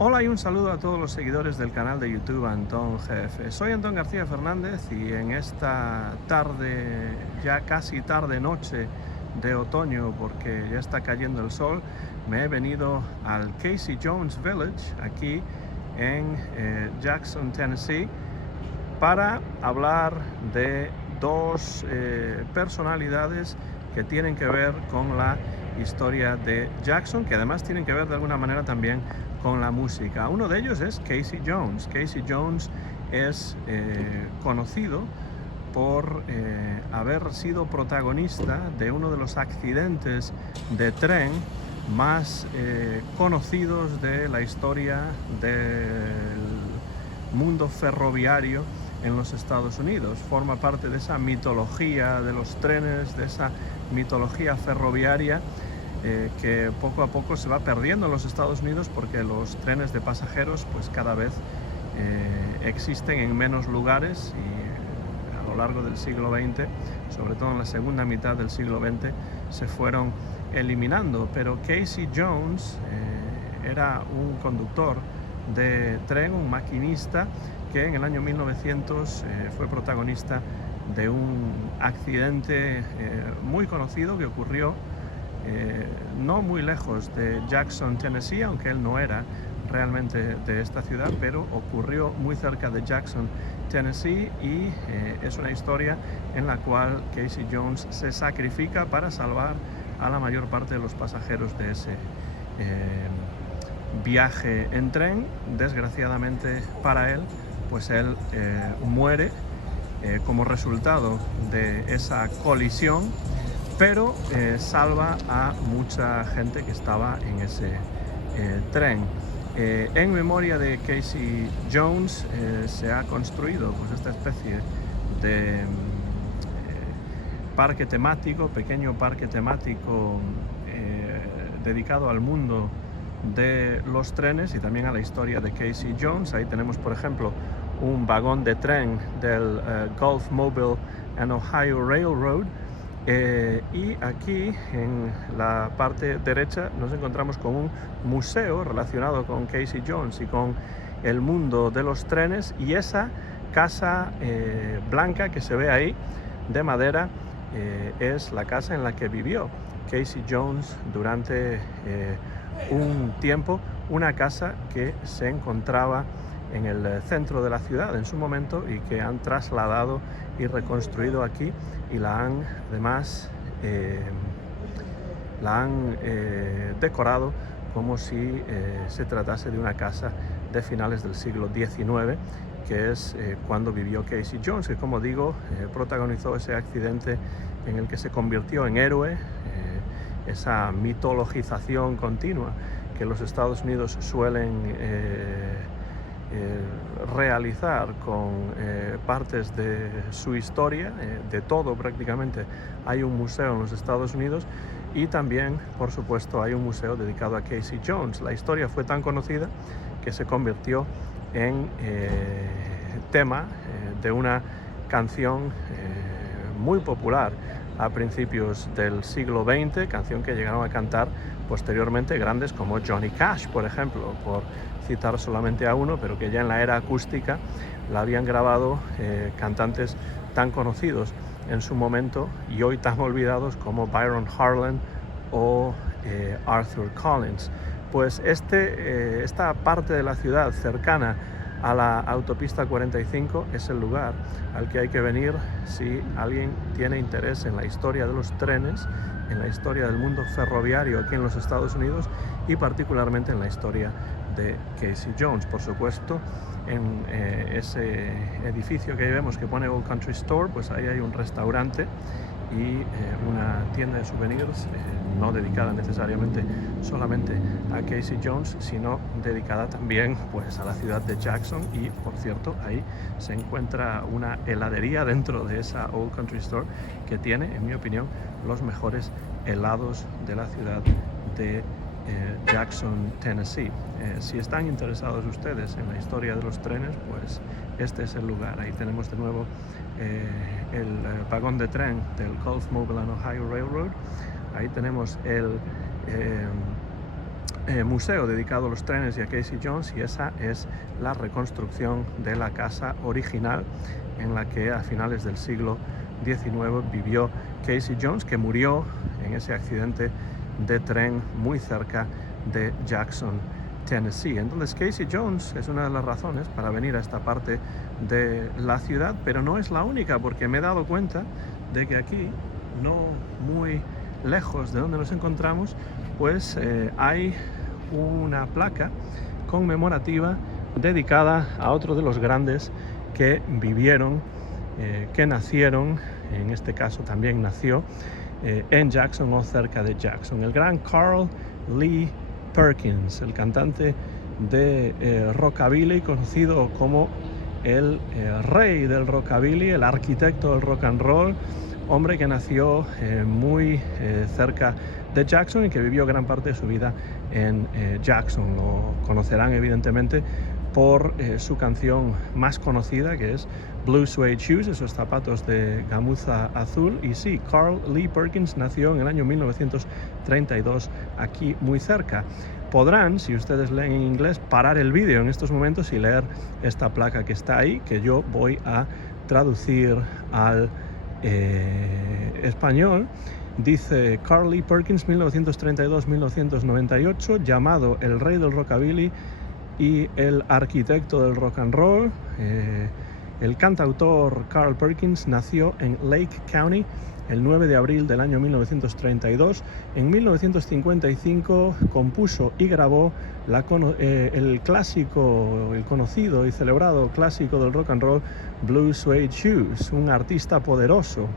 Hola y un saludo a todos los seguidores del canal de YouTube Antón GF. Soy Antón García Fernández y en esta tarde, ya casi tarde noche de otoño, porque ya está cayendo el sol, me he venido al Casey Jones Village, aquí en Jackson, Tennessee, para hablar de dos personalidades que tienen que ver con la historia de Jackson, que además tienen que ver de alguna manera también con la música. Uno de ellos es Casey Jones. Casey Jones es conocido por haber sido protagonista de uno de los accidentes de tren más conocidos de la historia del mundo ferroviario en los Estados Unidos. Forma parte de esa mitología de los trenes, de esa mitología ferroviaria que poco a poco se va perdiendo en los Estados Unidos, porque los trenes de pasajeros pues cada vez existen en menos lugares, y a lo largo del siglo XX, sobre todo en la segunda mitad del siglo XX, se fueron eliminando. Pero Casey Jones era un conductor de tren, un maquinista, que en el año 1900 fue protagonista de un accidente muy conocido que ocurrió no muy lejos de Jackson, Tennessee, aunque él no era realmente de esta ciudad, pero ocurrió muy cerca de Jackson, Tennessee, y es una historia en la cual Casey Jones se sacrifica para salvar a la mayor parte de los pasajeros de ese viaje en tren. Desgraciadamente para él, pues él muere como resultado de esa colisión, pero salva a mucha gente que estaba en ese tren. En memoria de Casey Jones se ha construido pues esta especie de parque temático, pequeño parque temático dedicado al mundo de los trenes y también a la historia de Casey Jones. Ahí tenemos, por ejemplo, un vagón de tren del Gulf Mobile and Ohio Railroad. Y aquí en la parte derecha nos encontramos con un museo relacionado con Casey Jones y con el mundo de los trenes, y esa casa blanca que se ve ahí de madera es la casa en la que vivió Casey Jones durante un tiempo, una casa que se encontraba en el centro de la ciudad en su momento y que han trasladado y reconstruido aquí, y la han además decorado como si se tratase de una casa de finales del siglo XIX, que es cuando vivió Casey Jones, que, como digo, protagonizó ese accidente en el que se convirtió en héroe. Esa mitologización continua que los Estados Unidos suelen realizar con partes de su historia, de todo prácticamente. Hay un museo en los Estados Unidos, y también, por supuesto, hay un museo dedicado a Casey Jones. La historia fue tan conocida que se convirtió en tema de una canción muy popular a principios del siglo XX, canción que llegaron a cantar posteriormente grandes como Johnny Cash, por ejemplo, por citar solamente a uno, pero que ya en la era acústica la habían grabado cantantes tan conocidos en su momento y hoy tan olvidados como Byron Harlan o Arthur Collins. Pues esta parte de la ciudad cercana a la autopista 45 es el lugar al que hay que venir si alguien tiene interés en la historia de los trenes, en la historia del mundo ferroviario aquí en los Estados Unidos, y particularmente en la historia de Casey Jones. Por supuesto, en ese edificio que ahí vemos que pone Old Country Store, pues ahí hay un restaurante y una tienda de souvenirs no dedicada necesariamente solamente a Casey Jones, sino dedicada también pues a la ciudad de Jackson. Y por cierto, ahí se encuentra una heladería dentro de esa Old Country Store que tiene, en mi opinión, los mejores helados de la ciudad de Jackson, Tennessee. Si están interesados ustedes en la historia de los trenes, pues este es el lugar. Ahí tenemos de nuevo el vagón de tren del Gulf Mobile and Ohio Railroad. Ahí tenemos el museo dedicado a los trenes y a Casey Jones, y esa es la reconstrucción de la casa original en la que a finales del siglo XIX vivió Casey Jones, que murió en ese accidente de tren muy cerca de Jackson, Tennessee. Entonces Casey Jones es una de las razones para venir a esta parte de la ciudad, pero no es la única, porque me he dado cuenta de que aquí, no muy lejos de donde nos encontramos, pues hay una placa conmemorativa dedicada a otro de los grandes que vivieron, que nacieron, en este caso también nació en Jackson o cerca de Jackson, el gran Carl Lee Perkins, el cantante de rockabilly, conocido como el rey del rockabilly, el arquitecto del rock and roll, hombre que nació muy cerca de Jackson y que vivió gran parte de su vida en Jackson. Lo conocerán evidentemente por su canción más conocida, que es Blue Suede Shoes, esos zapatos de gamuza azul. Y sí, Carl Lee Perkins nació en el año 1932 aquí muy cerca. Podrán, si ustedes leen en inglés, parar el vídeo en estos momentos y leer esta placa que está ahí, que yo voy a traducir al español. Dice: Carl Lee Perkins, 1932-1998, llamado el rey del rockabilly y el arquitecto del rock and roll. El cantautor Carl Perkins nació en Lake County el 9 de abril del año 1932. En 1955 compuso y grabó el clásico, el conocido y celebrado clásico del rock and roll, Blue Suede Shoes. Un artista poderoso.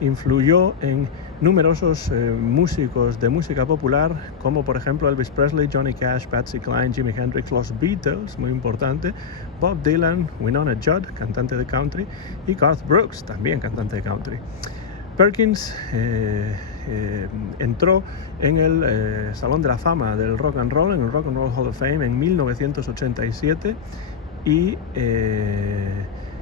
Influyó en numerosos músicos de música popular, como por ejemplo Elvis Presley, Johnny Cash, Patsy Cline, Jimi Hendrix, los Beatles, muy importante, Bob Dylan, Winona Judd, cantante de country, y Garth Brooks, también cantante de country. Perkins entró en el Salón de la Fama del Rock and Roll, en el Rock and Roll Hall of Fame, en 1987, y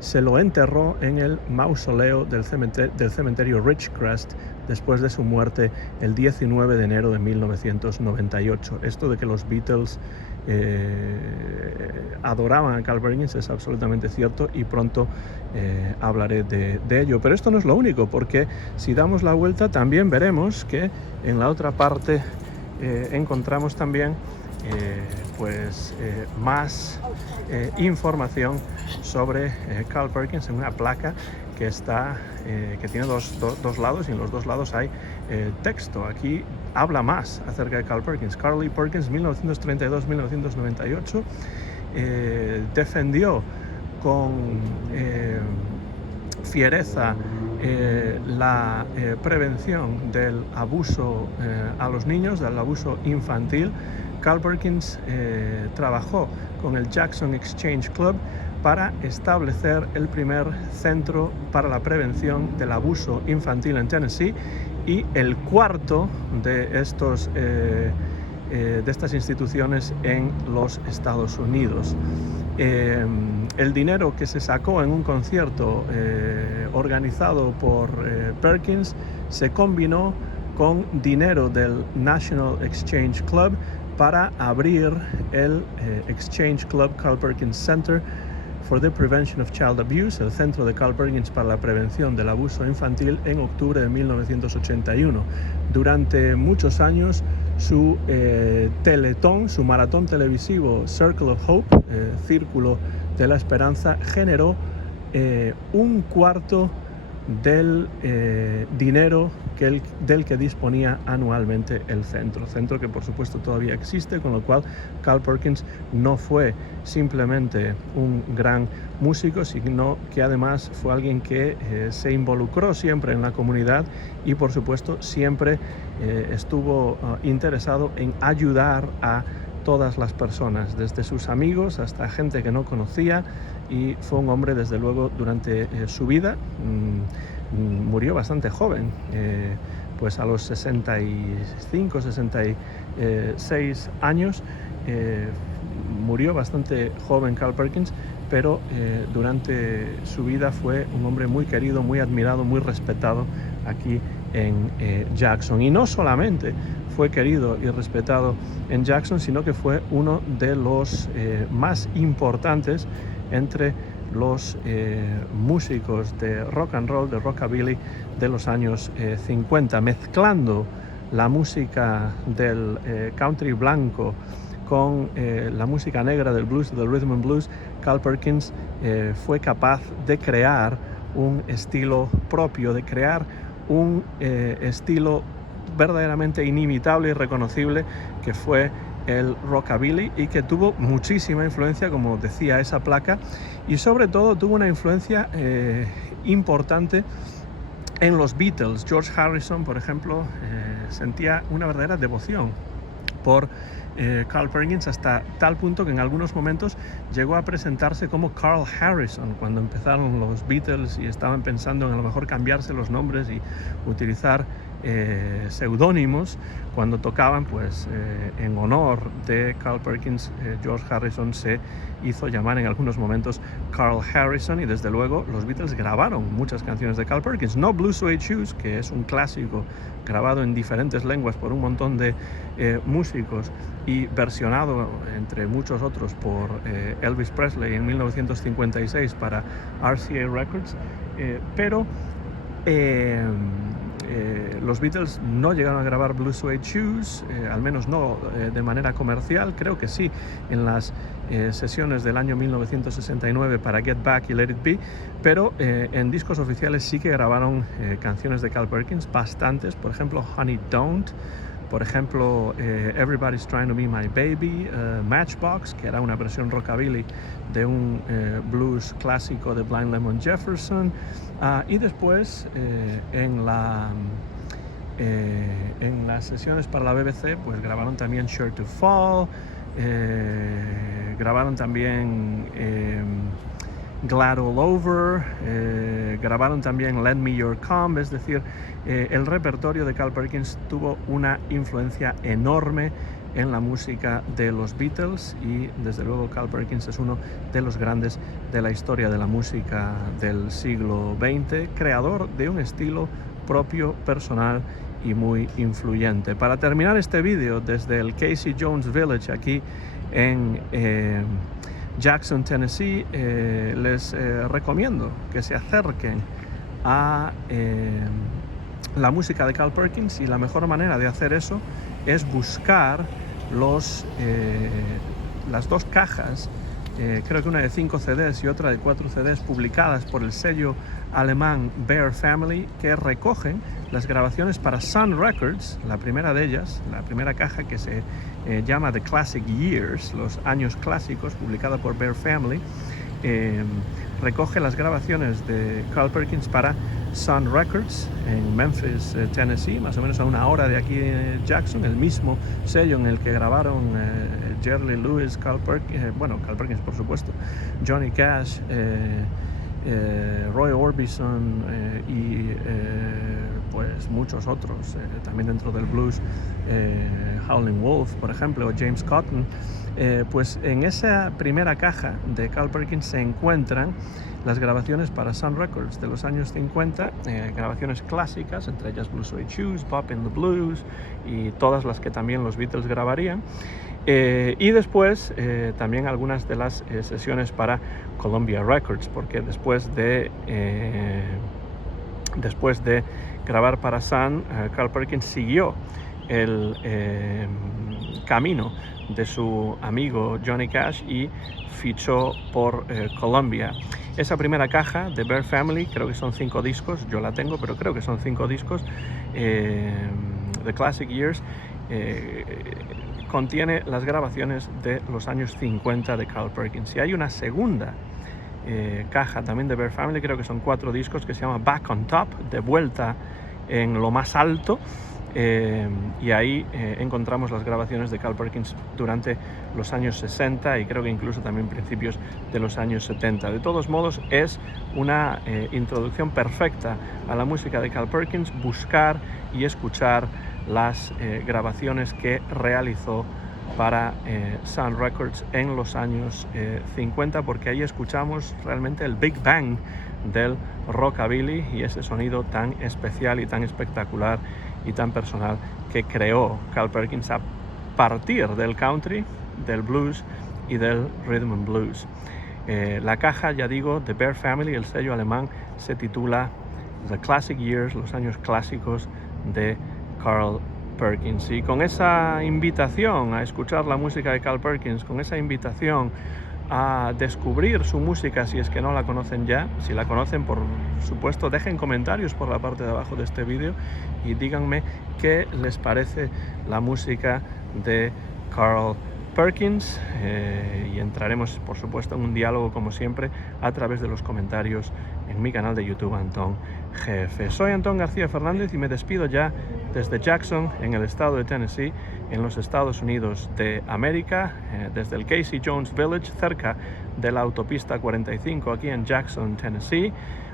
se lo enterró en el mausoleo del cementerio Ridgecrest después de su muerte el 19 de enero de 1998. Esto de que los Beatles adoraban a Carl Perkins es absolutamente cierto, y pronto hablaré de ello. Pero esto no es lo único, porque si damos la vuelta también veremos que en la otra parte encontramos también más información sobre Carl Perkins en una placa que está que tiene dos lados, y en los dos lados hay texto. Aquí habla más acerca de Carl Perkins. Carl Lee Perkins, 1932-1998, defendió con fiereza la prevención del abuso a los niños, del abuso infantil. Carl Perkins trabajó con el Jackson Exchange Club para establecer el primer centro para la prevención del abuso infantil en Tennessee, y el cuarto de estas instituciones en los Estados Unidos. El dinero que se sacó en un concierto organizado por Perkins se combinó con dinero del National Exchange Club para abrir el Exchange Club Carl Perkins Center for the Prevention of Child Abuse, el centro de Carl Perkins para la prevención del abuso infantil, en octubre de 1981. Durante muchos años, su teletón, su maratón televisivo Circle of Hope, Círculo de la Esperanza, generó un cuarto del dinero del que disponía anualmente el centro que por supuesto todavía existe, con lo cual Carl Perkins no fue simplemente un gran músico, sino que además fue alguien que se involucró siempre en la comunidad, y por supuesto siempre estuvo interesado en ayudar a todas las personas, desde sus amigos hasta gente que no conocía, y fue un hombre, desde luego, durante su vida. Murió bastante joven, pues a los 65, 66 años, murió bastante joven Carl Perkins, pero durante su vida fue un hombre muy querido, muy admirado, muy respetado aquí en Jackson. Y no solamente fue querido y respetado en Jackson, sino que fue uno de los más importantes entre los músicos de rock and roll, de rockabilly de los años 50, mezclando la música del country blanco con la música negra del blues y del rhythm and blues. Carl Perkins fue capaz de crear un estilo propio, de crear un estilo verdaderamente inimitable y reconocible, que fue el rockabilly, y que tuvo muchísima influencia, como decía esa placa, y sobre todo tuvo una influencia importante en los Beatles. George Harrison, por ejemplo, sentía una verdadera devoción por Carl Perkins, hasta tal punto que en algunos momentos llegó a presentarse como Carl Harrison cuando empezaron los Beatles y estaban pensando en a lo mejor cambiarse los nombres y utilizar seudónimos. Cuando tocaban, pues en honor de Carl Perkins, George Harrison se hizo llamar en algunos momentos Carl Harrison, y desde luego los Beatles grabaron muchas canciones de Carl Perkins. No Blue Suede Shoes, que es un clásico grabado en diferentes lenguas por un montón de músicos y versionado, entre muchos otros, por Elvis Presley en 1956 para RCA Records, pero los Beatles no llegaron a grabar Blue Suede Shoes, al menos no de manera comercial. Creo que sí en las sesiones del año 1969 para Get Back y Let It Be, pero en discos oficiales sí que grabaron canciones de Carl Perkins, bastantes. Por ejemplo, Honey Don't, por ejemplo, Everybody's Trying to Be My Baby, Matchbox, que era una versión rockabilly de un blues clásico de Blind Lemon Jefferson, y después en las sesiones para la BBC pues grabaron también Sure to Fall, grabaron también Glad All Over, grabaron también Lend Me Your Comb. Es decir, el repertorio de Carl Perkins tuvo una influencia enorme en la música de los Beatles, y desde luego Carl Perkins es uno de los grandes de la historia de la música del siglo XX, creador de un estilo propio, personal y muy influyente. Para terminar este vídeo desde el Casey Jones Village aquí en Jackson, Tennessee, les recomiendo que se acerquen a la música de Carl Perkins, y la mejor manera de hacer eso es buscar las dos cajas, creo que una de 5 CDs y otra de 4 CDs, publicadas por el sello alemán Bear Family, que recogen las grabaciones para Sun Records. La primera de ellas, la primera caja, que se llama The Classic Years, los años clásicos, publicada por Bear Family, recoge las grabaciones de Carl Perkins para Sun Records en Memphis, Tennessee, más o menos a una hora de aquí en Jackson, el mismo sello en el que grabaron Jerry Lee Lewis, Carl Perkins por supuesto, Johnny Cash, Roy Orbison y pues muchos otros, también dentro del blues, Howlin' Wolf, por ejemplo, o James Cotton. Pues en esa primera caja de Carl Perkins se encuentran las grabaciones para Sun Records de los años 50, grabaciones clásicas, entre ellas Blue Suede Shoes, Pop in the Blues y todas las que también los Beatles grabarían. Y después también algunas de las sesiones para Columbia Records, porque después de grabar para Sun, Carl Perkins siguió el camino de su amigo Johnny Cash y fichó por Columbia. Esa primera caja de Bear Family, creo que son 5 discos, yo la tengo, pero creo que son 5 discos, The Classic Years, contiene las grabaciones de los años 50 de Carl Perkins. Y hay una segunda caja también de Bear Family, creo que son 4 discos, que se llama Back on Top, de vuelta en lo más alto, y ahí encontramos las grabaciones de Carl Perkins durante los años 60 y creo que incluso también principios de los años 70. De todos modos, es una introducción perfecta a la música de Carl Perkins buscar y escuchar las grabaciones que realizó para Sun Records en los años 50, porque ahí escuchamos realmente el Big Bang del rockabilly y ese sonido tan especial y tan espectacular y tan personal que creó Carl Perkins a partir del country, del blues y del rhythm and blues. La caja, ya digo, The Bear Family, el sello alemán, se titula The Classic Years, los años clásicos de Carl Perkins. Y con esa invitación a escuchar la música de Carl Perkins, con esa invitación a descubrir su música si es que no la conocen ya, si la conocen, por supuesto, dejen comentarios por la parte de abajo de este vídeo y díganme qué les parece la música de Carl Perkins, y entraremos por supuesto en un diálogo como siempre a través de los comentarios en mi canal de YouTube Antón GF. Soy Antón García Fernández y me despido ya desde Jackson, en el estado de Tennessee, en los Estados Unidos de América, desde el Casey Jones Village, cerca de la autopista 45 aquí en Jackson, Tennessee.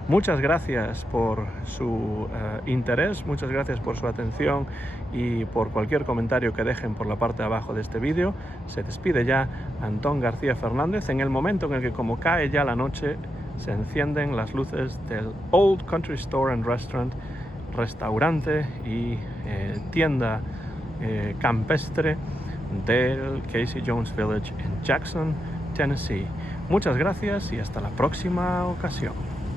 Muchas gracias por su interés, muchas gracias por su atención y por cualquier comentario que dejen por la parte de abajo de este vídeo. Se despide ya Antón García Fernández en el momento en el que, como cae ya la noche, se encienden las luces del Old Country Store and Restaurant, restaurante y tienda campestre del Casey Jones Village en Jackson, Tennessee. Muchas gracias y hasta la próxima ocasión.